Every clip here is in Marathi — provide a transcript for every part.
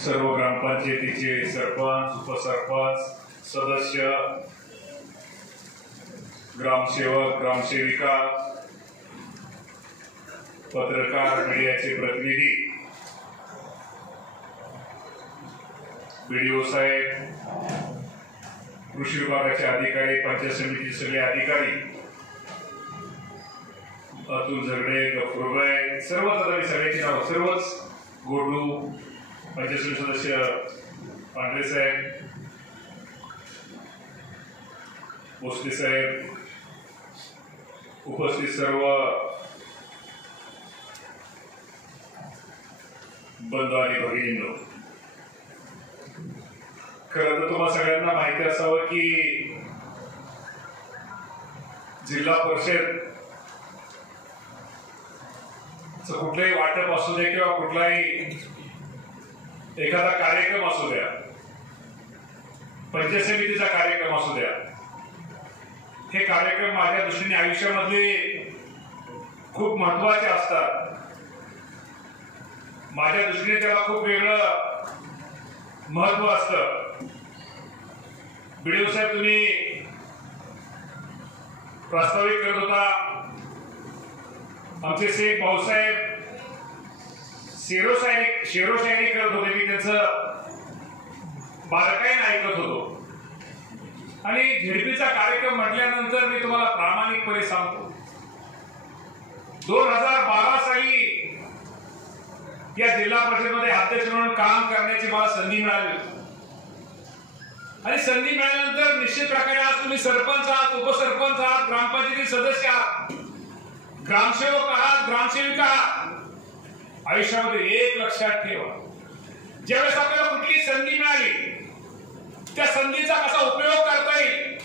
सर्व ग्रामपंचायतीचे सरपंच, उपसरपंच, सदस्य, ग्रामसेवक, ग्रामसेविका, पत्रकार, मीडियाचे प्रतिनिधी, बीडीओ साहेब, कृषी विभागाचे अधिकारी, पंचायत समितीचे सगळे अधिकारी, अतुल झगडे, गफुरबाई, सर्वच आता सगळ्यांची नाव, सर्वच गोडू, पंचायत समिती सदस्य पांढरे साहेब, भोसले साहेब, उपस्थित सर्व बंधू आणि भगिनींनो, खरं तर तुम्हाला सगळ्यांना माहिती असावं की जिल्हा परिषद कुठलाही वाटप असू दे किंवा कुठलाही एखादा कार्यक्रम असू द्या, पंचायत समितीचा कार्यक्रम असू द्या, हे कार्यक्रम माझ्या दृष्टीने आयुष्यामधले खूप महत्वाचे असतात. माझ्या दृष्टीने त्याला खूप वेगळं महत्व असतं. बीडीओ साहेब, तुम्ही प्रास्ताविक करत होता, आमचे शेख भाऊसाहेब शेरोशायरी करत होते, मी त्याचं बारकाईने ऐकत होतो. आणि झेडपीचा कार्यक्रम म्हटल्यानंतर मी तुम्हाला प्रामाणिकपणे सांगतो, 2012 साली या जिल्हा परिषदेमध्ये अध्यक्ष म्हणून काम करण्याची मला संधी मिळाली. आणि संधी मिळाल्यानंतर निश्चित प्रकारे आज तुम्ही सरपंच आहात, उपसरपंच आहात, ग्रामपंचायती सदस्य आहात, ग्रामसेवक आहात, ग्रामसेविका आहात. आयुष्यामध्ये एक लक्षात ठेवा, ज्यावेळेस आपल्याला कुठली संधी मिळाली त्या संधीचा कसा उपयोग करता येईल,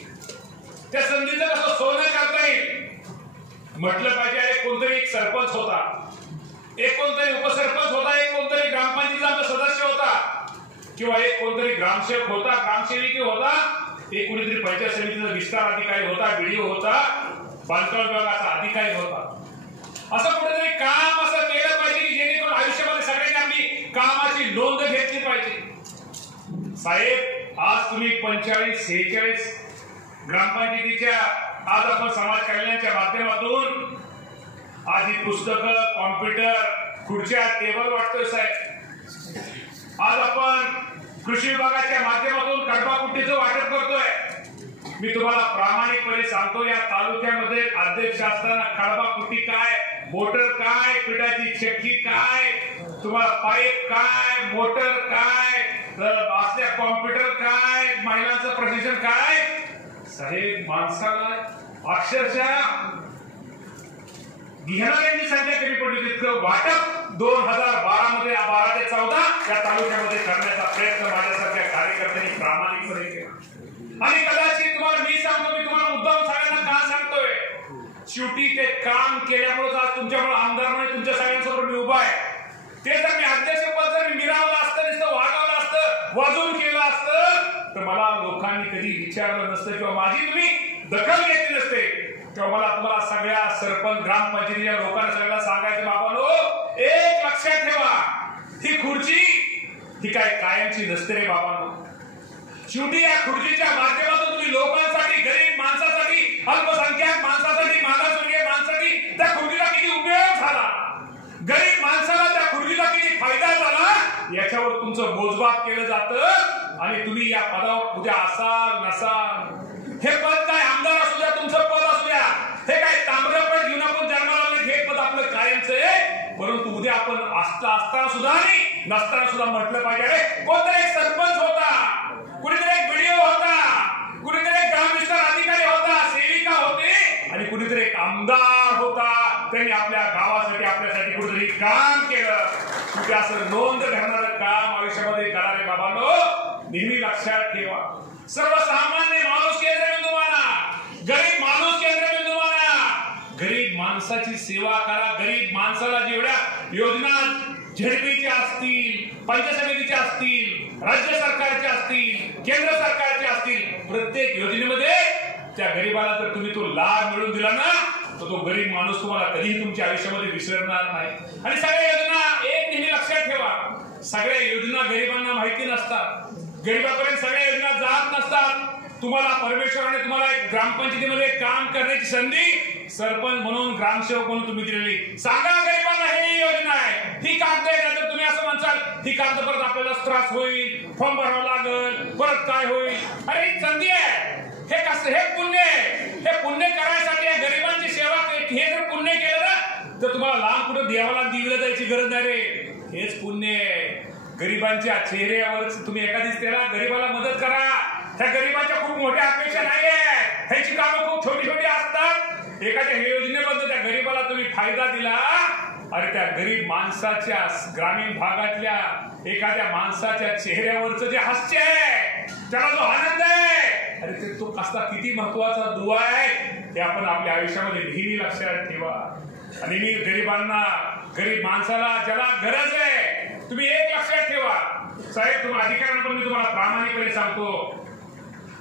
त्या संधीचं कसं सोनं करता येईल म्हटलं पाहिजे. एक कोणतरी एक सरपंच होता, एक कोणतरी उपसरपंच होता, एक कोणतरी ग्रामपंचायतीचा सदस्य होता, किंवा एक कोणतरी ग्रामसेवक होता, ग्रामसेविका होता, एक कोणीतरी पंचायत समितीचा विस्तार अधिकारी होता, बीडीओ होता, बांधकाम विभागाचा अधिकारी होता. असं कुठेतरी काम असं केलं पाहिजे की जेणेकरून आयुष्यामध्ये सगळ्यांनी आपली कामाची नोंद घेतली पाहिजे. साहेब, आज तुम्ही 45-46 ग्रामपंचायतीच्या आज आपण समाज कल्याणाच्या माध्यमातून आज ही पुस्तकं, कॉम्प्युटर, खुर्च्या, टेबल वाटतोय साहेब. आज आपण कृषी विभागाच्या माध्यमातून कडबाकुट्टीचं वाटप करतोय. मी तुम्हाला प्रामाणिकपणे सांगतो, या तालुक्यामध्ये अध्यक्ष असताना कडबाकुट्टी काय, मोटर काय, पिठाची चक्की काय, तुम्हाला पाईप काय, मोटर काय, असल्या कॉम्प्युटर काय, महिलांचं प्रशिक्षण काय. साहेब, माणसाला अक्षरशः घेणाऱ्यांची संख्या कमी पडली. तितकं वाटप 2012 मध्ये 12 ते 14 या तालुक्यामध्ये करण्याचा प्रयत्न माझ्यासारख्या कार्यकर्त्यांनी प्रामाणिकपणे केला. आणि कदाचित तुम्हाला मी सांगतो, मी तुम्हाला मुद्दाम सगळ्यांना का सांगतोय, शेवटी ते काम केल्यामुळे आज तुमच्यामुळे आमदार म्हणून तुमच्या सगळ्यांसमोर मी उभा आहे. ते जर मी अध्यक्षपद जर मी मिरावलं असतं, नुसतं वागवलं असतं, वाजून केलं असतं, तर मला लोकांनी कधी विचारलं नसतं किंवा माझी तुम्ही दखल घेतली नसते. तेव्हा मला तुम्हाला सगळ्या सरपंच, ग्रामपंचायतीच्या लोकांना सगळ्यांना सांगायचं, बाबांनो, एक लक्षात ठेवा, ही खुर्ची ही काय कायमची नसते रे बाबांनो. शेवटी या खुर्चीच्या माध्यमातून तुम्ही लोकांसाठी, गरीब माणसासाठी, अल्पसंख्याक माणसासाठी, मागासवर्गीय माणसासाठी त्या खुर्चीला किती उपयोग झाला, गरीब माणसाला त्या खुर्चीला किती फायदा झाला, याच्यावर तुमचं मोजमाप केलं जातं. आणि तुम्ही या पदावर उद्या असाल नसाल, हे पद काय आमदार असू द्या, तुमचं पद असू द्या, हे काय तांबडं पद घेऊन आपण जन्माला आले, हे पद आपलं कायमचं आहे. परंतु उद्या आपण असताना सुद्धा आणि नसताना सुद्धा म्हटलं पाहिजे, अरे कोणतरी एक सरपंच होता, कुणीतरी एक बीडीओ होता, कुणीतरी एक ग्रामविस्तार अधिकारी होता, सेविका होते, आणि कुणीतरी एक आमदार होता, त्यांनी आपल्या गावासाठी, आपल्यासाठी कुठेतरी काम केलं. कुठे असं नोंद धरणारं काम आयुष्यामध्ये करारे बाबांनो, नेहमी लक्षात ठेवा. सर्वसामान्य माणूस केंद्रबिंदू माना, गरीब माणूस केंद्रबिंदू माना, गरीब माणसाची सेवा करा. गरीब माणसाला जेवढ्या योजना झेडपीच्या असतील, पंचायत समितीच्या असतील, राज्य सरकारच्या असतील, केंद्र सरकारच्या असतील, प्रत्येक योजनेमध्ये त्या गरीबाला जर तुम्ही तो लाभ मिळवून दिला ना, तर तो गरीब माणूस तुम्हाला कधीही तुमच्या आयुष्यामध्ये विसरणार नाही. आणि सगळ्या योजना एक नेहमी लक्षात ठेवा, सगळ्या योजना गरिबांना माहिती नसतात, गरिबापर्यंत सगळ्या योजना जात नसतात. तुम्हाला परमेश्वराने तुम्हाला एक ग्रामपंचायतीमध्ये काम करण्याची संधी सरपंच म्हणून, ग्रामसेवक म्हणून तुम्ही दिलेली. सांगा गरिबांना ही योजना आहे, ही कागद आहे. नाहीतर तुम्ही असं म्हणसाल ही कागद परत आपल्याला त्रास होईल, फॉर्म भरावा लागेल, परत काय होईल. अरे ही संधी आहे, हे कसं, हे पुण्य आहे. हे पुण्य करायसाठी गरिबांची सेवा, हे जर पुण्य केलं ना तर तुम्हाला लांब कुठं देवाला दिवलं जायची गरज नाही रे. हेच पुण्य आहे. गरिबांच्या चेहऱ्यावर तुम्ही एखादीच त्याला गरीबाला मदत करा. त्या गरीबाच्या खूप मोठ्या अपेक्षा नाहीये, ह्याची कामं खूप छोटी छोटी असतात. एखाद्या योजनेबद्दल त्या गरीबाला तुम्ही फायदा दिला, अरे त्या गरीब माणसाच्या, ग्रामीण भागातल्या एखाद्या माणसाच्या चेहऱ्यावरचं जे हास्य आहे, त्याला जो आनंद आहे, अरे ते तो कसा किती महत्वाचा दुवा आहे हे आपण आपल्या आयुष्यामध्ये नेहमी लक्षात ठेवा. आणि मी गरिबांना, गरीब माणसाला ज्याला गरज आहे, तुम्ही एक लक्षात ठेवा साहेब, तुम्हाला अधिकाऱ्यांना पण मी तुम्हाला प्रामाणिकपणे सांगतो,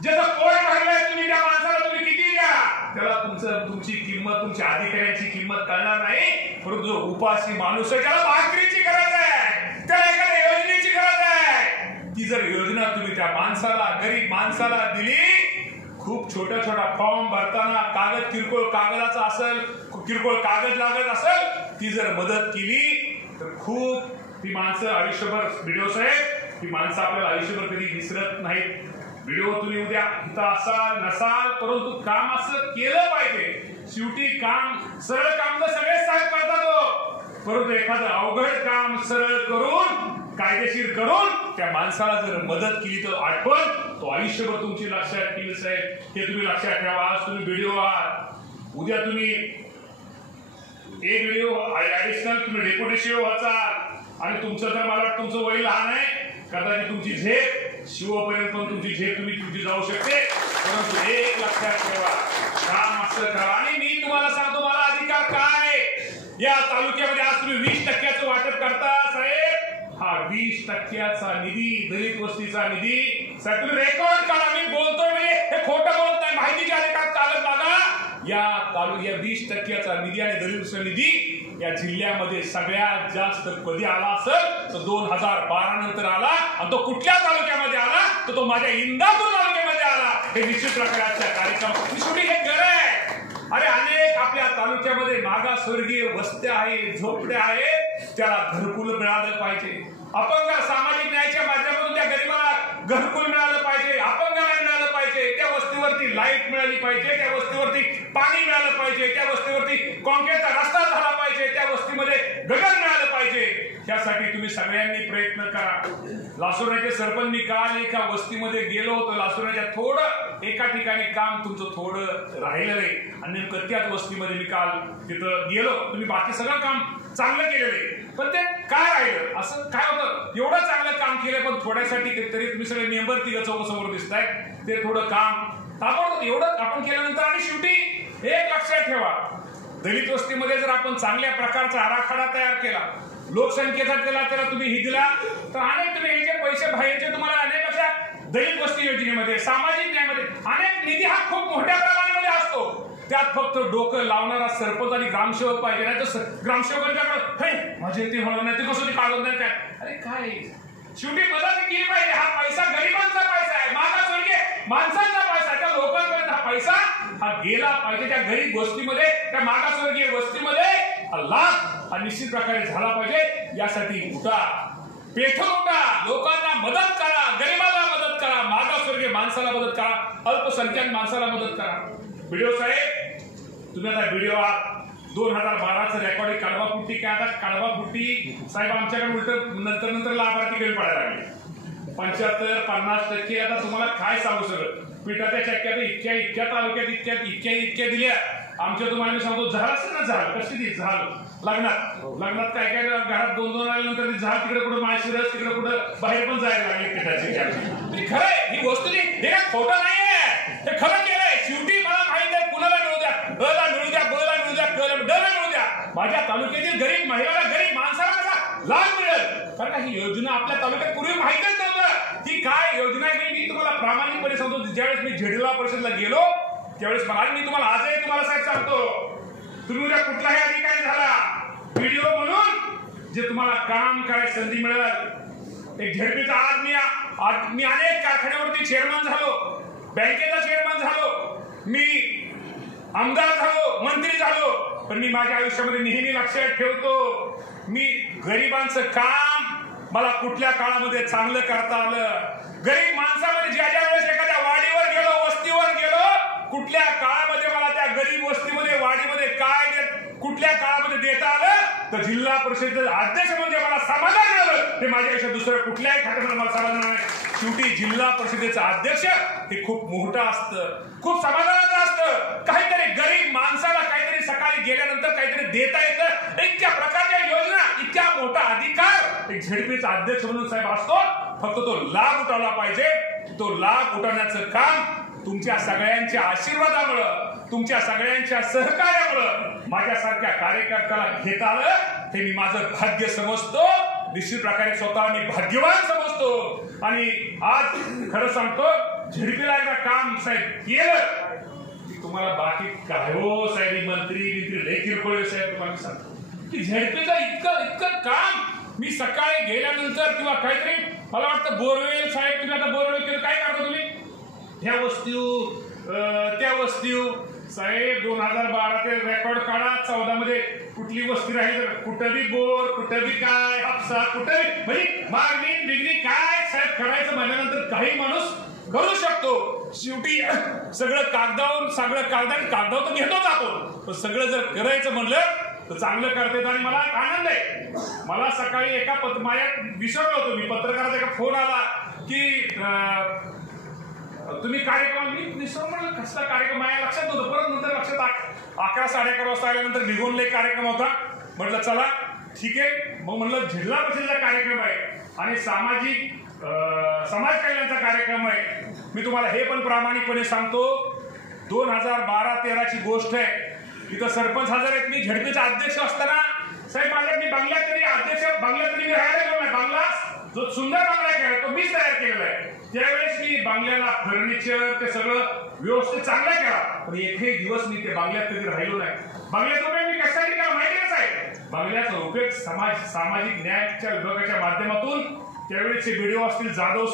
ज्याचं पोट भरलंय तुम्ही त्या माणसाला तुम्ही किती द्या, त्याला तुमची किंमत, तुमच्या अधिकाऱ्यांची किंमत कळणार नाही. परंतु जो उपाशी माणूस आहे, त्याला भाकरीची गरज आहे, त्याला एखाद्या योजनेची गरज आहे, ती जर योजना तुम्ही त्या माणसाला, गरीब माणसाला दिली, खूप छोटा छोटा फॉर्म भरताना कागद, किरकोळ कागदाचा असेल, किरकोळ कागद लागत असेल, ती जर मदत केली तर खूप ती माणसं आयुष्यभर, व्हिडिओ साहेब, ती माणसं आपल्याला आयुष्यभर कधी विसरत नाहीत. व्हिडिओ तुम्ही उद्या इथं असाल नसाल, परंतु काम असं केलं पाहिजे. शेवटी काम, सरळ काम तर सगळेच साहेब करतात, परंतु एखादं अवघड काम सरळ करून, कायदेशीर करून त्या माणसाला जर मदत केली तर आठवण तो आयुष्यभर तुमची लक्षात ठेवी साहेब. हे तुम्ही लक्षात ठेवा. आज तुम्ही व्हिडिओ आहात, उद्या तुम्ही एक व्हिडिओ ऍडिशनल तुम्ही डेप्युटी सीओ व्हाल, आणि तुमचं तर मला वाटतं तुमचं वय लहान आहे, कदाचित तुमची झेप शिवपर्यंत पण तुमची झेप तुमची जाऊ शकते. परंतु एक लक्षात ठेवा, काम असं करा. आणि मी तुम्हाला सांगतो, मला अधिकार काय या तालुक्यामध्ये आज तुम्ही 20% वाटप करता साहेब. हा 20% निधी, दलित वस्तीचा निधी साहेब, तुम्ही रेकॉर्ड करा. मी बोलतोय म्हणजे हे खोटं बोलत नाही, माहितीच्या अधिकार चालत बघा. या 20% निधी आणि दलित वस्ती निधी या जिल्ह्यामध्ये सगळ्यात जास्त कधी आला असेल तर 2012 नंतर आला. आणि तो कुठल्या तालुक्यामध्ये आला तर तो माझ्या इंदापूर तालुक्यामध्ये आला. हे निश्चित प्रकारच्या कार्यक्रम शेवटी हे घर आहे. अरे अनेक आपल्या तालुक्यामध्ये मागासवर्गीय वस्त्या आहेत, झोपड्या आहेत, त्याला घरकुल मिळालं पाहिजे. अपंग सामाजिक न्यायाच्या माध्यमातून त्या गरीबाला घरकुल मिळालं पाहिजे, अपंगाला मिळालं पाहिजे, त्या वस्तीवरती लाईट मिळाली पाहिजे, त्या वस्तीवरती पाणी मिळालं पाहिजे, त्या वस्तीवरती कॉन्क्रीटचा रस्ता झाला पाहिजे, त्या वस्तीमध्ये गटर मिळालं पाहिजे. त्यासाठी तुम्ही सगळ्यांनी प्रयत्न करा. लासुराचे सरपंच मी काल एका वस्तीमध्ये गेलो होतो. लासुराच्या थोडं एका ठिकाणी काम तुमचं थोडं राहिलं नाही, आणि नेमकं त्याच वस्तीमध्ये मी काल तिथं गेलो. तुम्ही बाकी सगळं काम चांगलं केलेलं आहे, पण ते काय राहिलं, असं काय होतं, एवढं चांगलं काम केलं पण थोड्यासाठी तरी तुम्ही सगळे मेंबर तिघ चौघ दिसताय, ते थोडं काम ताबडतोब एवढं आपण केल्यानंतर. आणि शेवटी एक लक्षात ठेवा, दलित वस्तीमध्ये जर आपण चांगल्या प्रकारचा आराखडा तयार केला, लोकसंख्येचा त्याला तुम्ही ही दिला, तर अनेक तुम्ही हे जे पैसे बाहेरचे तुम्हाला अनेक अशा दलित वस्ती योजनेमध्ये, सामाजिक न्यायामध्ये अनेक निधी हा खूप मोठ्या प्रमाणामध्ये असतो. त्यात फक्त डोकं लावणारा सरपंच आणि ग्रामसेवक पाहिजे, नाही तर ग्रामसेवकांच्याकडे माझे ते होणार नाही, ते कसं कागद नाही काय. अरे काय, शेवटी मदत केली पाहिजे. हा पैसा गरिबांचा पैसा आहे, मागासवर्गीय माणसांचा पैसा आहे. त्या लोकांपर्यंत हा पैसा हा गेला पाहिजे. त्या गरीब वस्तीमध्ये, त्या मागासवर्गीय वस्तीमध्ये हा लाभ हा निश्चित प्रकारे झाला पाहिजे. यासाठी उठा, पेठून उठा, लोकांना मदत करा, गरिबाला मदत करा, मागासवर्गीय माणसाला मदत करा, अल्पसंख्याक माणसाला मदत करा. व्हिडिओ साहेब, तुम्ही आता व्हिडिओ 2012चं रेकॉर्डिंग कडवापुट्टी काय, आता कडवापुट्टी साहेब आमच्याकडे उलट नंतर लाभार्थी कमी पडायला लागले. 75-50% आता तुम्हाला काय सांगू सगळं. पिठाच्या चक्क्यात इतक्या तालुक्यात इतक्या दिल्या. आमच्या तुम्हाला मी सांगतो, झाल असेल ना, झाल कशी ती झाल लग्नात काय घरात 2-2 आल्यानंतर ती झाल तिकडे कुठं माळशिरस, तिकडे कुठं बाहेर पण जायला लागले पिठाची. खरंय ही वस्तू, हे काय खोटं नाहीये, हे खरं केलंय. शेवटी मला माहित आहे, कुणाला मिळू द्या, अला मिळू द्या, बला मिळू द्या, डला मिळू द्या, माझ्या तालुक्यातील गरीब महिलाला, गरीब माणसाला कसा लाभ मिळेल. कारण का ही योजना आपल्या तालुक्यात पूर्वी माहितच नव्हतं ती काय योजना आहे. मी तुम्हाला प्रामाणिकपणे सांगतो, ज्यावेळेस मी झेडला परिषदला गेलो त्यावेळेस मी तुम्हाला आजही तुम्हाला साहेब सांगतो, तुम्ही उद्या कुठलाही अधिकारी झाला, व्हिडिओ म्हणून जे तुम्हाला काम करायची संधी मिळेल। एक झेडपीचा आज मी अनेक कारखान्यावरती चेअरमन झालो, बँकेचा चेअरमन झालो, मी आमदार झालो, मंत्री झालो, पण मी माझ्या आयुष्यामध्ये नेहमी लक्षात ठेवतो, मी गरिबांचं काम मला कुठल्या काळामध्ये चांगलं करता आलं। गरीब माणसामध्ये ज्या वेळेस एखाद्या वाडीवर गेलो, वस्तीवर गेलो, कुठल्या काळामध्ये मला त्या गरीब वस्तीमध्ये वाडीमध्ये काय कुठल्या काळामध्ये देता आलं, तर जिल्हा परिषद अध्यक्ष म्हणजे मला समाधान झालं। ते माझ्या आयुष्यात दुसऱ्या कुठल्याही खात्यामध्ये मला समाधान नाही। शेवटी जिल्हा परिषदेचं अध्यक्ष हे खूप मोठं असतं, खूप समाधानाचं असतं। काहीतरी गरीब माणसाला काहीतरी सकाळी गेल्यानंतर काहीतरी देता येतं, इतक्या प्रकारच्या योजना, इतक्या मोठा अधिकार एक झेडपीचा अध्यक्ष म्हणून साहेब असतो। फक्त तो लाभ उठवला पाहिजे। तो लाभ उठवण्याचं काम तुमच्या सगळ्यांच्या आशीर्वादामुळं, तुमच्या सगळ्यांच्या सहकार्यामुळं माझ्यासारख्या कार्यकर्त्याला घेता आलं, हे मी माझं भाग्य समजतो। निश्चित प्रकारे स्वतः मी भाग्यवान समजतो। आणि आज खरं सांगतो, झेडपीला एकदा काम साहेब केलं की तुम्हाला बाकी काय हो साहेब, मंत्री लय किरकोळ साहेब, तुम्हाला सांगतो की झेडपीचं इतकं काम मी सकाळी गेल्यानंतर किंवा काहीतरी मला वाटतं बोरवेल साहेब, तुम्ही आता बोरवेल केलं, काय करता तुम्ही ह्या वस्तीवर त्या वस्तीवर साहेब 2012 ते रेकॉर्ड काढा, 14 मध्ये कुठली वस्ती राहील, कुठं बी बोर, कुठं बी काय हापसा, कुठं बी म्हणजे मागणी बिगणी काय साहेब करायचं म्हणल्यानंतर काही माणूस करू शकतो। शेवटी सगळं कागदावर तर घेतो जातो, पण सगळं जर करायचं म्हणलं तर चांगलं करते। आणि मला एक आनंद आहे, मला सकाळी एका माझ्या विसरलो होतो मी, पत्रकाराचा एका फोन आला की तुम्ही कार्यक्रम, मी विसरून म्हटलं कसला कार्यक्रम, माझ्या लक्षात नव्हतं, परत नंतर लक्षात 11 साडेअकरा वाजता आल्यानंतर निघून एक कार्यक्रम होता, म्हटलं चला ठीक आहे। मग म्हणलं जिल्हा परिषदेचा कार्यक्रम आहे आणि समाज कल्याणचा कार्यक्रम आहे। मी तुम्हाला हे पण प्रामाणिकपणे सांगतो, 2012-13 ची गोष्ट आहे, इथं सरपंच हजर आहेत, मी झेडपीचा अध्यक्ष असताना साहेब माझ्या मी बंगल्यात तरी मी राहायला गेलो नाही। बंगला जो सुंदर बंगला केला तो मीच तयार केलेला आहे। त्यावेळेस मी बंगल्याला फर्निचर ते सगळं व्यवस्थित चांगला केला, पण एकही दिवस मी ते बंगल्यात कधी राहिलो नाही। बंगल्याचा उपयोग मी कशासाठी केला माहितीच आहे, बंगल्याचा उपयोग सामाजिक न्यायाच्या विभागाच्या माध्यमातून त्यावेळेसचे व्हिडिओ असतील जाधव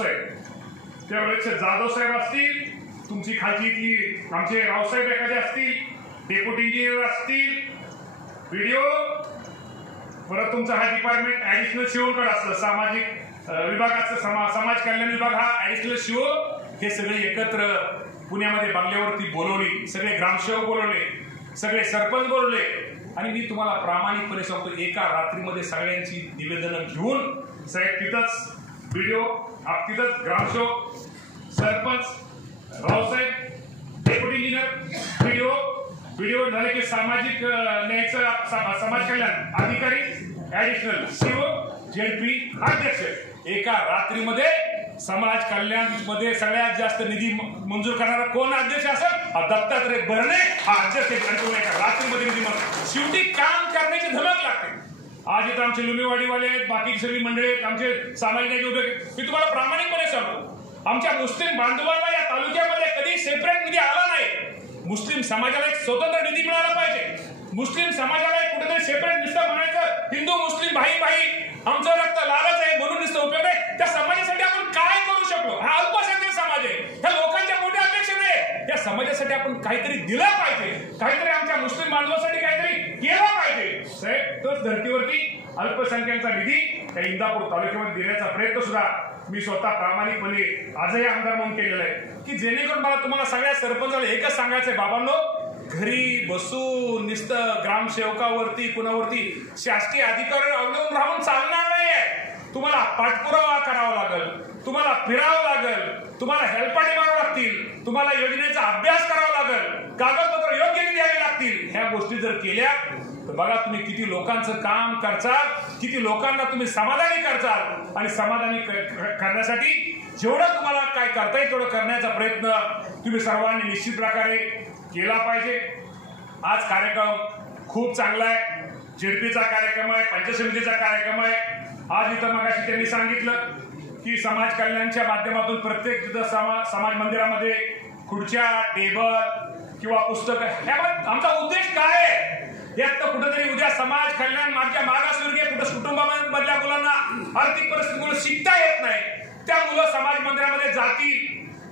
साहेब असतील, तुमची खालची ती आमचे रावसाहेब एखादे असतील, डेप्युटी इंजिनियर असतील, व्हिडिओ, परत तुमचा हा डिपार्टमेंट ऍडिशनल शिवकडे असतं, सामाजिक विभागाचं समाज कल्याण विभाग हा ऍडिशनल शिव, हे सगळे एकत्र पुण्यामध्ये बंगल्यावरती बोलवले, सगळे ग्रामसेवक बोलवले, सगळे सरपंच बोलवले आणि मी तुम्हाला प्रामाणिकपणे सांगतो, एका रात्रीमध्ये सगळ्यांची निवेदनं घेऊन साहेब तिथंच व्हिडिओ, तिथंच ग्रामसेवक, sarpanch, Raosaheb, deputy engineer, video झाले की सामाजिक न्यायाचं समाज कल्याण अधिकारी ऍडिशनल शिव, झेडपी अध्यक्ष, एका रात्रीमध्ये समाज कल्याण मध्ये सगळ्यात जास्त निधी मंजूर करणारा कोण अध्यक्ष असेल, हा दत्तात्रय भरणे हा अध्यक्ष, एका रात्रीमध्ये निधी मंजूर। शेवटी काम करण्याची धमक लागते। आज इथं आमचे लुमीवाडीवाले आहेत, बाकी सगळी मंडळी आहेत, आमचे सामाजिक उद्योग, मी तुम्हाला प्रामाणिकपणे सांगतो, आमच्या मुस्लिम बांधवांना या तालुक्यामध्ये कधी सेपरेट निधी आला नाही। मुस्लिम समाजाला एक स्वतंत्र निधी मिळाला पाहिजे, मुस्लिम समाजाला एक कुठेतरी सेपरेट नुसतं म्हणायचं हिंदू मुस्लिम भाई आमचं रक्त लालच आहे म्हणून नुसतं उपयोग आहे। त्या समाजासाठी आपण काय करू शकलो, हा अल्पसंख्याक समाज आहे, ह्या लोकांच्या मोठ्या अपेक्षा नाही, या समाजासाठी आपण काहीतरी दिलं पाहिजे, काहीतरी आमच्या मुस्लिम बांधवांसाठी काहीतरी केलं पाहिजे साहेब। तोच धर्तीवरती अल्पसंख्याकांचा निधी त्या इंदापूर तालुक्यामध्ये देण्याचा प्रयत्न सुद्धा मी स्वतः प्रामाणिकपणे आजही आमदार म्हणून केलेला आहे, की जेणेकरून मला तुम्हाला सगळ्या सरपंचाला एकच सांगायचंय, बाबांनो घरी बसून नुसतं ग्रामसेवकावरती कुणावरती शासकीय अधिकाऱ्यावर अवलंबून राहून चालणार नाहीये। तुम्हाला पाठपुरावा करावा लागेल, तुम्हाला फिरावं लागेल, तुम्हाला हेलपाटे मारावं लागतील, तुम्हाला योजनेचा अभ्यास करावा लागेल, कागदपत्र योग्य द्यावी लागतील। ह्या गोष्टी जर केल्या तर बघा तुम्ही किती लोकांचं काम करचाल, किती लोकांना तुम्ही समाधानी करचाल, आणि समाधानी करण्यासाठी जेवढं तुम्हाला काय करता येईल तेवढं करण्याचा प्रयत्न तुम्ही सर्वांनी निश्चित प्रकारे केला पाहिजे। आज कार्यक्रम खूप चांगला आहे, झेडपीचा कार्यक्रम आहे, पंचायत समितीचा कार्यक्रम आहे। आज इथं मगाशी त्यांनी सांगितलं की समाज कल्याणच्या माध्यमातून प्रत्येक तिथं समाज मंदिरामध्ये खुर्च्या, टेबल किंवा पुस्तकं, ह्यामध्ये आमचा उद्देश काय आहे, यात तर कुठेतरी उद्या समाज कल्याण मागासवर्गीय कुटुंबामधल्या मुलांना आर्थिक परिस्थितीमुळे शिकता येत नाही, त्या मुलं समाज मंदिरामध्ये जातील,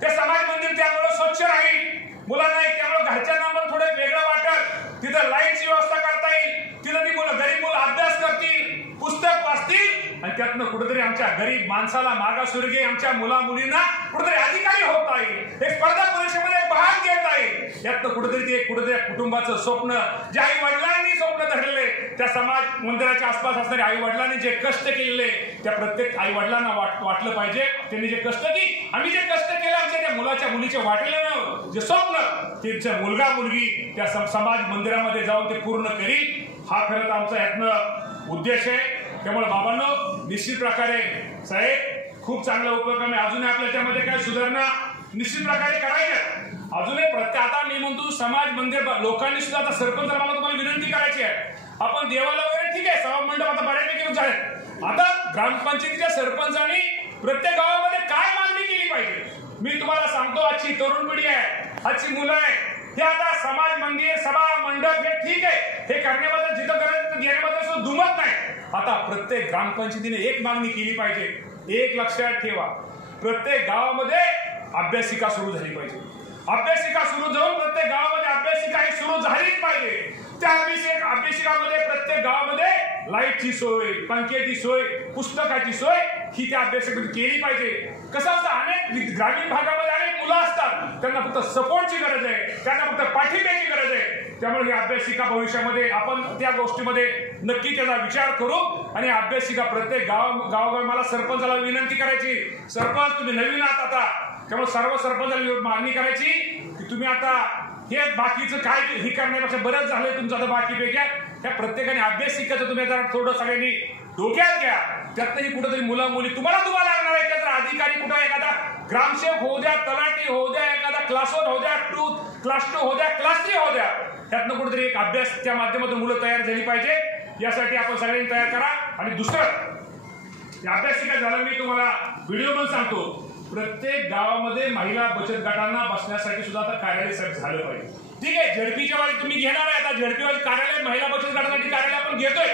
ते समाज मंदिर त्यामुळे स्वच्छ राहील, मुलांना त्यामुळे घरच्यांना पण थोडं वेगळं वाटत, तिथं लाईटची व्यवस्था करता येईल, तिथं ती मुलं गरीब मुलं अभ्यास करतील, पुस्तक वाचतील आणि त्यातनं कुठेतरी आमच्या गरीब माणसाला मागासवर्गीय आमच्या मुला मुलींना कुठेतरी अधिकारी होता येईल, एक स्पर्धा परीक्षेमध्ये भाग घेता येईल, यातनं कुठेतरी ते कुठेतरी कुटुंबाचं स्वप्न जे आई वडिलांनी स्वप्न धरलेले, त्या समाज मंदिराच्या आसपास असणाऱ्या आई वडिलांनी जे कष्ट केलेले त्या प्रत्येक आई वडिलांना वाटलं पाहिजे, त्यांनी जे कष्ट की आम्ही जे कष्ट केले आमच्या त्या मुलाच्या मुलीचे वाटलेलं जे स्वप्न त्यांचा मुलगा मुलगी त्या समाज मंदिरामध्ये जाऊन ते पूर्ण करील, हा खरं तर आमचा यातनं उद्देश आहे. त्यामुळे बाबांनो निश्चित प्रकारे साहेब खूप चांगला उपक्रम आहे, अजूनही आपल्या त्यामध्ये काय सुधारणा निश्चित प्रकारे करायच्या, अजूनही प्रत्येक आता मी म्हणतो समाज मंदिर लोकांनी सुद्धा आता सरपंच मला तुम्हाला विनंती करायची आहे, आपण देवाला वगैरे ठीक आहे सभा मंडप आता बऱ्यापैकी झाले, आता ग्रामपंचायतीच्या सरपंचांनी प्रत्येक गावामध्ये काय मागणी केली पाहिजे. मी तुम्हाला सांगतो आजची तरुण पिढी आहे, आजची मुलं आहे, हे आता समाज मंदिर सभा मंडप हे ठीक आहे, हे करण्याबद्दल जिथं करायचं देण्याबद्दल सुद्धा दुमत नाही. आता प्रत्येक ग्रामपंचायतीने एक मागणी केली पाहिजे, एक लक्षात ठेवा, प्रत्येक गावामध्ये अभ्यासिका सुरू झाली पाहिजे, अभ्यासिका सुरू जाऊन प्रत्येक गावामध्ये अभ्यासिका ही सुरू झालीच पाहिजे. त्या अभ्यासिकामध्ये प्रत्येक गावामध्ये लाईटची सोय, पंख्याची सोय, पुस्तकाची सोय ही त्या अभ्यासिकेमध्ये केली पाहिजे. कसं असतं अनेक ग्रामीण भागामध्ये अनेक मुलं असतात, त्यांना फक्त सपोर्टची गरज आहे, त्यांना फक्त पाठिंब्याची गरज आहे. त्यामुळे ही अभ्यासिका भविष्यामध्ये आपण त्या गोष्टीमध्ये नक्की त्याचा विचार करू आणि अभ्यासिका प्रत्येक गावोगावी मला सरपंचाला विनंती करायची, सरपंच तुम्ही नवीन आहात आता, त्यामुळे सर्व सरपंचाला मागणी करायची की तुम्ही आता हे बाकीचं काय हे करण्यापेक्षा बरंच झालंय तुमचं आता बाकीपैकी त्या प्रत्येकाने अभ्यासिकाचं तुम्ही आता थोडं सगळ्यांनी डोक्यात घ्या, त्यातही कुठेतरी मुला मुली तुम्हाला लागणार आहे, त्याचा अधिकारी कुठं एखादा ग्रामसेवक होऊ द्या, तलाठी होऊ द्या, एखादा क्लास 1 होऊ द्या, क्लास 2 होऊ द्या, क्लास 3 होऊ द्या, त्यातनं कुठेतरी एक अभ्यास त्या माध्यमातून मुलं तयार झाली पाहिजे. यासाठी आपण सगळ्यांनी तयार करा. आणि दुसरं अभ्यासिका झालं मी तुम्हाला व्हिडिओ पण सांगतो, प्रत्येक गावामध्ये महिला बचत गटांना बसण्यासाठी सुद्धा आता कार्यालय झालं पाहिजे. ठीक आहे, झडपीच्या वेळी तुम्ही घेणार आहे, आता झडपीवाली कार्यालय महिला बचत गटासाठी कार्यालय आपण घेतोय,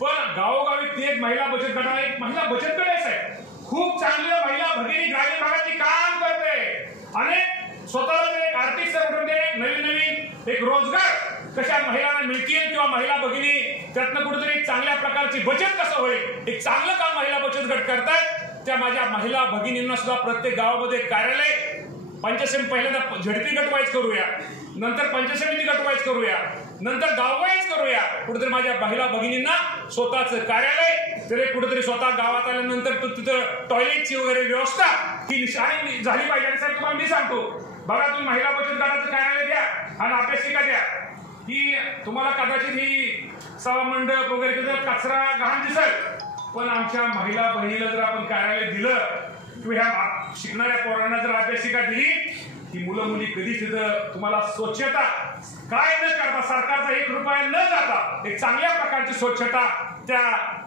पण गावोगावी ते महिला बचत गटाला एक महिला बचत गट आहे, खूप चांगल्या महिला भगिनी ग्रामीण भागाची काम करते, अनेक स्वतःला एक आर्थिक संघटन नवीन एक रोजगार कशा महिलांना मिळतील किंवा महिला भगिनी त्यातनं कुठेतरी चांगल्या प्रकारची बचत कसं होईल, एक चांगलं काम महिला बचत गट करतात. त्या माझ्या महिला भगिनींना सुद्धा प्रत्येक गावामध्ये कार्यालय पंचायत पहिल्यांदा झडपी गट वाईज करूया, नंतर पंचायत समिती गट वाईज करूया, नंतर गाव वाईज करूया. कुठेतरी माझ्या महिला भगिनींना स्वतःच कार्यालय, तरी कुठेतरी स्वतः गावात आल्यानंतर तिथं टॉयलेटची वगैरे व्यवस्था ही झाली पाहिजे. आणि सर तुम्हाला मी सांगतो बघा, तुम्ही महिला बचत गटाचं कार्यालय द्या आणि अभ्यासिका द्या, ही तुम्हाला कदाचित ही सभा मंडप वगैरे तिथं कचरा घाण दिसेल, पण आमच्या महिला बहिणीला जर आपण कार्यालय दिलं किंवा ह्या शिकणाऱ्या पोरांना जर अभ्यासिका दिली, ही मुलं मुली कधीच तिथं तुम्हाला स्वच्छता काय न करता, सरकारचा 1 रुपया न जाता एक चांगल्या प्रकारची स्वच्छता त्या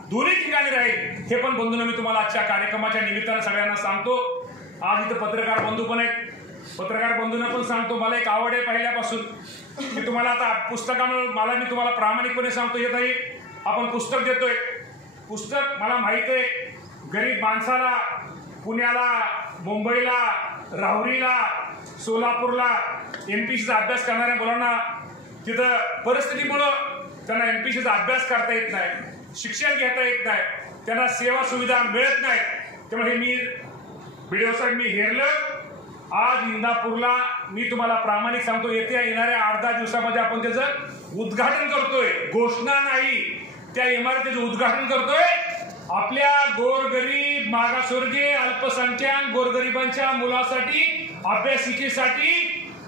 दोन्ही ठिकाणी राहील. हे पण बंधूंना मी तुम्हाला आजच्या कार्यक्रमाच्या निमित्तानं सगळ्यांना सांगतो. आज इथं पत्रकार बंधू पण आहेत, पत्रकार बंधूंना पण सांगतो, मला एक आवड आहे पहिल्यापासून. मी तुम्हाला आता पुस्तकामुळे मला मी तुम्हाला प्रामाणिकपणे सांगतो, येत आहे आपण पुस्तक देतोय, पुस्तक मला माहित आहे गरीब माणसाला पुण्याला, मुंबईला, राहुरीला, सोलापूरला एमपीसीचा अभ्यास करणाऱ्या मुलांना तिथं परिस्थितीमुळं त्यांना एमपीसीचा अभ्यास करता येत नाही, शिक्षण घेता येत नाही, त्यांना सेवा सुविधा मिळत नाही. त्यामुळे मी व्हिडिओसाठी मी हेरलं. आज इंदापूरला मी तुम्हाला प्रामाणिक सांगतो, येणाऱ्या 8-10 दिवसामध्ये आपण त्याचं उद्घाटन करतोय, घोषणा नाही, त्या इमारतीचं उद्घाटन करतोय. आपल्या गोरगरीब मागासवर्गीय अल्पसंख्याक गोरगरिबांच्या मुलासाठी अभ्यासिकेसाठी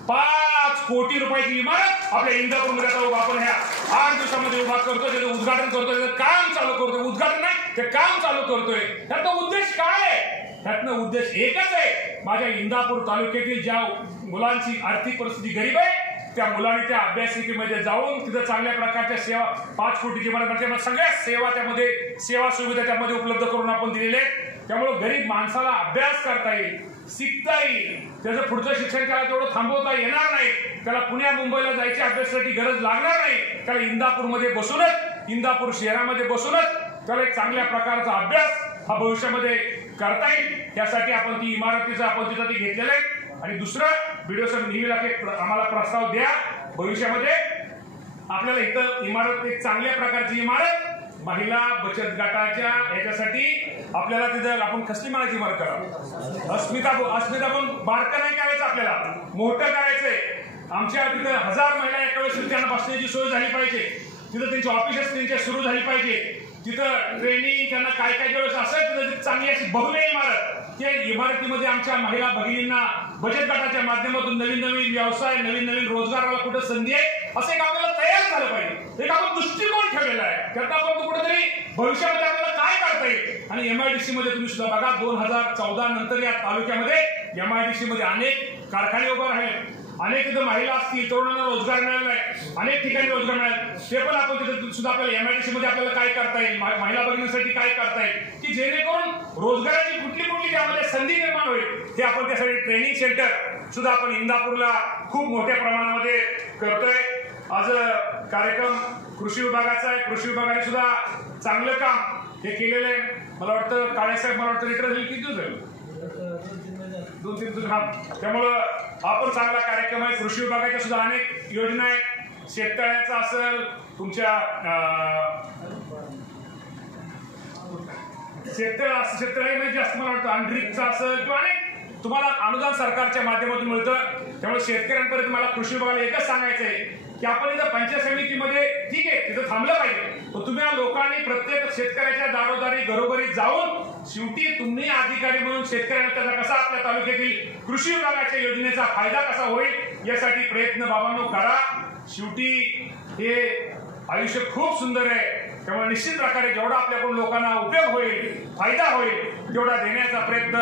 5 कोटी रुपयाची इमारत आपल्या इंदापूरमध्ये आता उभा आपण ह्या 8 दिवसामध्ये उभा करतोय, त्याचं उद्घाटन करतोय, त्याचं काम चालू करतोय, उद्घाटन नाही ते काम चालू करतोय. त्याचा उद्देश काय आहे? त्यातनं उद्देश एकच आहे, माझ्या इंदापूर तालुक्यातील ज्या मुलांची आर्थिक परिस्थिती गरीब आहे त्या मुलांनी त्या अभ्यासिकेमध्ये जाऊन तिथं चांगल्या प्रकारच्या सेवा 5 कोटीची इमारत सगळ्या सेवा त्यामध्ये सेवा सुविधा त्यामध्ये उपलब्ध करून आपण दिलेल्या आहेत. त्यामुळे गरीब माणसाला अभ्यास करता येईल, शिकता येईल, त्याचं पुढचं शिक्षण त्याला तेवढं थांबवता येणार नाही, त्याला पुण्या मुंबईला जायची अभ्यासासाठी गरज लागणार नाही, त्याला इंदापूरमध्ये बसूनच, इंदापूर शहरामध्ये बसूनच त्याला एक चांगल्या प्रकारचा अभ्यास हा भविष्यामध्ये करता येईल, यासाठी आपण ती इमारतीचा आपण तिथं ती घेतलेलं आहे। आणि दुसरं व्हिडिओ सर नेहमी आम्हाला प्रस्ताव द्या, भविष्यामध्ये आपल्याला इथं इमारत एक चांगल्या प्रकारची इमारत महिला बचत गटाच्या याच्यासाठी आपल्याला तिथं आपण कसली मानाची इमारत करा, अस्मिता पण बारकं नाही करायचं, आपल्याला मोठं करायचंय। आमच्या तिथं 1000 महिला एका वेळेस त्यांना बसण्याची सोय झाली पाहिजे, तिथं त्यांची ऑफिसेस त्यांच्या सुरू झाली पाहिजे, तिथं ट्रेनिंग त्यांना काय काय वेळेस असेल तिथं चांगली अशी भव्य इमारत, त्या इमारतीमध्ये आमच्या महिला भगिनींना बचत गटाच्या माध्यमातून नवीन नवीन व्यवसाय, नवीन नवीन रोजगाराला कुठं संधी आहे असं एक आपल्याला तयार झालं पाहिजे, एक आपण दृष्टिकोन ठेवलेला आहे, त्यात आपण कुठेतरी भविष्यामध्ये आपल्याला काय करता येईल। आणि MIDC मध्ये तुम्ही सुद्धा बघा 2014 नंतर या तालुक्यामध्ये MIDC मध्ये अनेक कारखाने उभे आहेत, अनेक तिथे महिला असतील, तरुणांना रोजगार मिळाला आहे, अनेक ठिकाणी रोजगार मिळाला, ते पण आपण तिथे सुद्धा आपल्याला MIDC मध्ये आपल्याला काय करता येईल, महिला भगिनींसाठी काय करता येईल, की जेणेकरून रोजगाराची कुठली कुठली त्यामध्ये संधी निर्माण होईल, ते आपण त्यासाठी ट्रेनिंग सेंटर सुद्धा आपण इंदापूरला खूप मोठ्या प्रमाणामध्ये करतोय। आज कार्यक्रम कृषी विभागाचा आहे, कृषी विभागाने सुद्धा चांगलं काम हे केलेलं आहे। मला वाटतं काळेसाहेब, मला वाटतं रिटायर झाले किती दिवस झाले, 2-3 दिवस, त्यामुळं आपण चांगला कार्यक्रम आहे। कृषी विभागाच्या सुद्धा अनेक योजना आहेत, शेततळ्याचा असेल, तुमच्या शेततळ्यामध्ये जास्त मला वाटतं अनड्रिपचा असेल किंवा अनेक तुम्हाला अनुदान सरकारच्या माध्यमातून मिळतं। त्यामुळे शेतकऱ्यांपर्यंत मला कृषी विभागाला एकच सांगायचं आहे की आपण इथं पंचायत समितीमध्ये ठीक आहे तिथं थांबलं पाहिजे, पण तुम्ही लोकांनी प्रत्येक शेतकऱ्याच्या दारोदारी घरोघरी जाऊन शेवटी तुम्ही अधिकारी म्हणून शेतकऱ्यांना त्याचा कसा आपल्या तालुक्यातील कृषी विभागाच्या योजनेचा फायदा कसा होईल यासाठी प्रयत्न बाबांनो करा। शेवटी हे आयुष्य खूप सुंदर आहे, त्यामुळे निश्चित प्रकारे जेवढा आपल्याकडून लोकांना उपयोग होईल, फायदा होईल, तेवढा देण्याचा प्रयत्न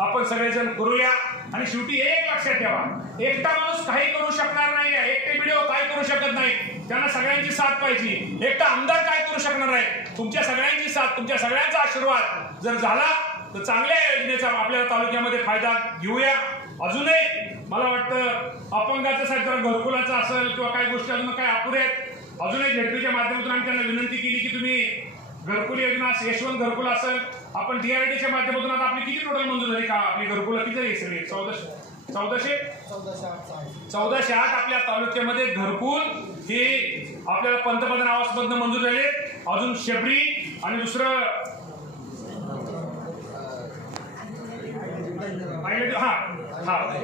आपण सगळेजण करूया। आणि शेवटी एक लक्षात ठेवा, एकटा माणूस काही करू शकणार नाही, एकटे व्हिडिओ काय करू शकत नाही, त्यांना सगळ्यांची साथ पाहिजे। एकटा आमदार काय करू शकणार आहे, तुमच्या सगळ्यांची साथ, तुमच्या सगळ्यांचा आशीर्वाद जर झाला तर चांगल्या योजनेचा आपल्या तालुक्यामध्ये फायदा घेऊया। अजूनही मला वाटतं अपंगाचं जर घरकुलाचं असेल किंवा काही गोष्टी अजून काही अपुऱ्या आहेत, अजूनही झेडपीच्या माध्यमातून आम्ही त्यांना विनंती केली की तुम्ही घरकुल योजना, यशवंत घरकुल असेल, आपण DRDच्या माध्यमातून आता आपली किती टोटल मंजूर झाली का, आपली घरकुल किती झाली सगळी 1408 आपल्या तालुक्यामध्ये घरकुल हे आपल्याला पंतप्रधान आवास मधनं मंजूर झाले। अजून शबरी आणि दुसरं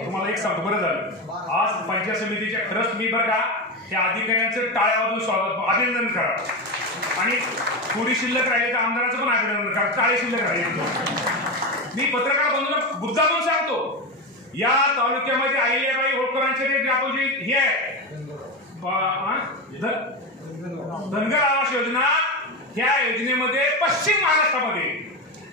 तुम्हाला एक सांगतो, बरं झालं आज पंचायत समितीच्या खरंच मी बरं का त्या अधिकाऱ्यांचं टाळ्या वाजवून स्वागत अभिनंदन करा, आणि थोडी शिल्लक राहिली तर आमदाराचं पण अभिनंदन करा, टाळे शिल्लक राहिले। मी पत्रकार बंधूंना मुद्दामून सांगतो, या तालुक्यामध्ये अहिल्याबाई होळकरांचे जे आपण जे हे आहे धनगर आवास योजना, ह्या योजनेमध्ये पश्चिम महाराष्ट्रामध्ये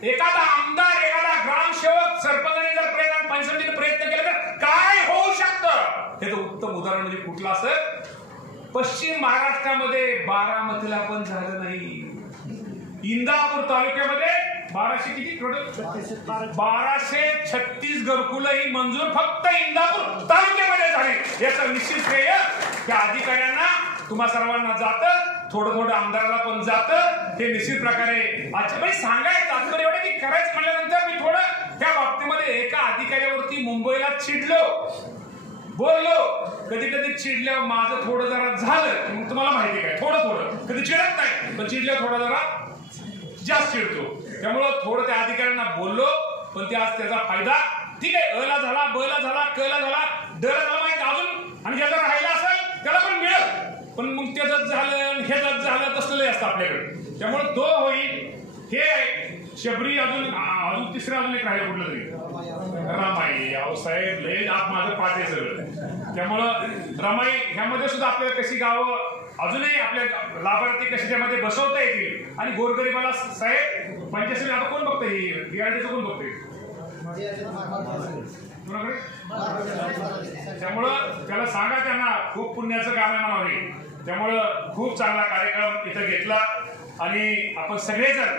एखादा आमदार, एखादा ग्रामसेवक, सरपंचाने जर प्रयत्न, पंचायतीने प्रयत्न केला तर काय होऊ शकतं, हे तर उत्तम उदाहरण म्हणजे कुठलं असं, पश्चिम महाराष्ट्रामध्ये बारामतीला पण झालं नाही। इंदापूर तालुक्यामध्ये 1200 किती टोटल 1236 घरकुल ही मंजूर फक्त इंदापूर तालुक्यामध्ये झाली। याचं निश्चित श्रेय त्या अधिकाऱ्यांना, तुम्हा सर्वांना जातं, थोडं थोडं आमदाराला पण जातं, हे निश्चित प्रकारे आजच्या सांगायचं तात्पर्य एवढं की करायचं म्हणल्यानंतर मी थोडं त्या बाबतीमध्ये एका अधिकाऱ्यावरती मुंबईला चिडलो, बोललो, कधी कधी चिडल्यावर माझं थोडं जरा झालं, मग तुम्हाला माहिती काय थोडं कधी चिडत नाही, पण चिडल्यावर थोडा जरा जास्त चिडतो, त्यामुळं थोडं त्या अधिकाऱ्यांना बोललो, पण ते आज त्याचा फायदा ठीक आहे, अला झाला, बला झाला, कला झाला, डला झाला माहिती अजून, आणि ज्याचा राहिला असेल त्याला पण मिळेल, पण मग त्याच झालं हे झालं तसलं असतं आपल्याकडे, त्यामुळे तो होईल। हे शबरी अजून तिसरं अजून एक राहिलं कुठलं तरी रमाई, अहो साहेब लय आप माझं पाठ आहे सगळं, त्यामुळं रमाई ह्यामध्ये सुद्धा आपल्याला कशी गावं अजूनही आपल्या लाभार्थी कशी त्यामध्ये बसवता येतील, आणि गोरगरिबाला साहेब पंचायत आता कोण बघतंय, DRDचं कोण बघतंय, त्यामुळं त्याला सांगा, त्यांना खूप पुण्याचं काम आहे म्हणावे, त्यामुळं खूप चांगला कार्यक्रम इथं घेतला आणि आपण सगळेजण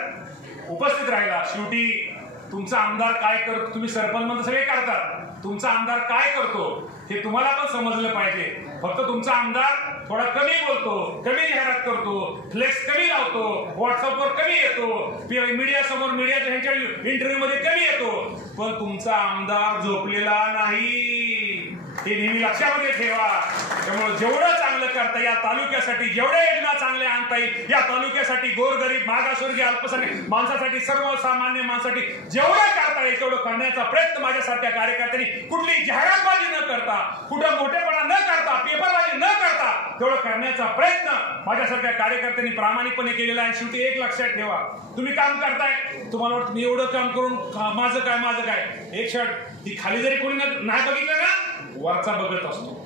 उपस्थित राहिला। शेवटी तुमचा आमदार काय करतो, तुम्ही सरपंच म्हणता सगळे करतात, तुमचा आमदार काय करतो हे तुम्हाला पण समजलं पाहिजे. फक्त तुमचा आमदार थोडा कमी बोलतो, कमी जाहिरात करतो, फ्लेक्स कमी लावतो, व्हॉट्सअपवर कमी येतो, मीडिया समोर मीडियाच्या ह्यांच्या इंटरव्ह्यू मध्ये कमी येतो, पण तुमचा आमदार झोपलेला नाही, हे नेहमी लक्षामध्ये ठेवा. त्यामुळे जेवढं चांगलं करता या तालुक्यासाठी, जेवढ्या योजना चांगल्या आणता येईल या तालुक्यासाठी, गोरगरीब मागासवर्गीय अल्पसंख्याक माणसासाठी, सर्वसामान्य माणसासाठी जेवढं करता येईल तेवढं करण्याचा प्रयत्न माझ्यासारख्या कार्यकर्त्यांनी कुठली जाहिरातबाजी न करता, कुठं मोठेपणा न करता, पेपरबाजी न करता तेवढं करण्याचा प्रयत्न माझ्यासारख्या कार्यकर्त्यांनी प्रामाणिकपणे केलेला आहे. शेवटी एक लक्षात ठेवा, तुम्ही काम करताय, तुम्हाला वाटतं मी एवढं काम करून माझं काय, एक शर्ट ती खाली जरी कोणी नाही बघितलं ना, वरचा बघत असतो,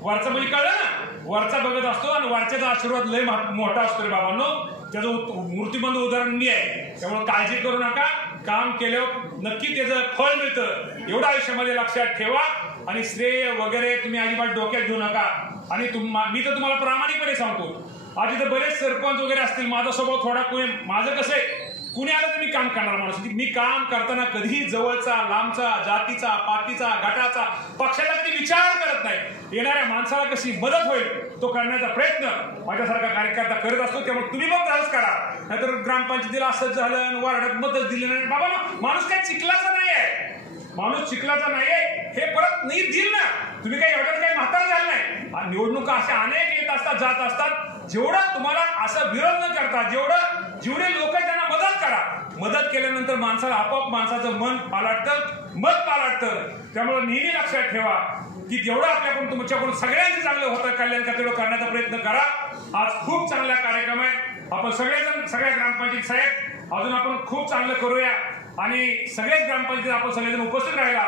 वरचा म्हणजे कळलं ना, वरचा बघत असतो आणि वरच्याचा आशीर्वाद लय मोठा असतो रे बाबांनो. त्याचं मूर्तिमंत उदाहरण मी आहे. त्यामुळे काळजी करू नका, काम केल्यावर नक्की त्याचं फळ मिळतं एवढं आयुष्यामध्ये लक्षात ठेवा. आणि श्रेय वगैरे तुम्ही अजिबात डोक्यात घेऊ नका. आणि मी तर तुम्हाला प्रामाणिकपणे सांगतो, आधी तर बरेच सरपंच वगैरे असतील, माझा स्वभाव थोडा माझं कसं आहे, कुणी आलं तर मी काम करणार माणूस. मी काम करताना कधीही जवळचा, लांबचा, जातीचा, पातीचा, गटाचा, पक्षाचा कधी विचार करत नाही. येणाऱ्या माणसाला कशी मदत होईल तो करण्याचा प्रयत्न माझ्यासारखा कार्यकर्ता करत असतो. त्यामुळे तुम्ही पण तसंच करा. नाहीतर ग्रामपंचायतीला असंच झालं, वार्डात मदत दिली नाही, बाबा माणूस काही चिखलाचा नाही आहे, माणूस चिखलाचा नाहीये, हे परत नीट दिल ना. तुम्ही काही एवढ्यात काही म्हातार झालं नाही. निवडणुका अशा अनेक येत असतात, जात असतात. जेवढं तुम्हाला असं विरोध न करता, जेवढे लोक त्यांना मदत करा. मदत केल्यानंतर माणसाला आपोआप माणसाचं मन पालटतं, मत पालटतं. त्यामुळे नेहमी लक्षात ठेवा की जेवढं आपल्याकडून तुमच्याकडून सगळ्यांचं चांगलं होतं, कल्याण तेवढं करण्याचा प्रयत्न करा. आज खूप चांगला कार्यक्रम आहे. आपण सगळेजण, सगळ्या ग्रामपंचायत साहेब, अजून आपण खूप चांगलं करूया. आणि सगळेच ग्रामपंचायत आपण सगळेजण उपस्थित राहिला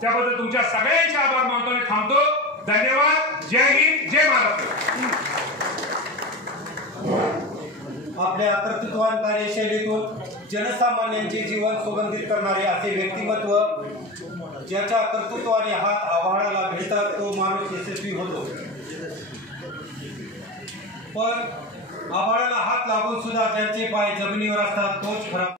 त्याबद्दल तुमच्या सगळ्यांचे आभार मानतो आणि थांबतो. धन्यवाद. जय हिंद, जय महाराष्ट्र. आपल्या कर्तृत्ववान कार्यशैलीतून जनसामान्यांचे जीवन सुगंधित करणारे असे व्यक्तिमत्व, ज्याच्या कर्तृत्वाने हात आव्हानाला भिडतात तो माणूस यशस्वी होतो. पण आव्हानाला हात लागून सुद्धा ज्यांचे पाय जमिनीवर असतात तोच खरा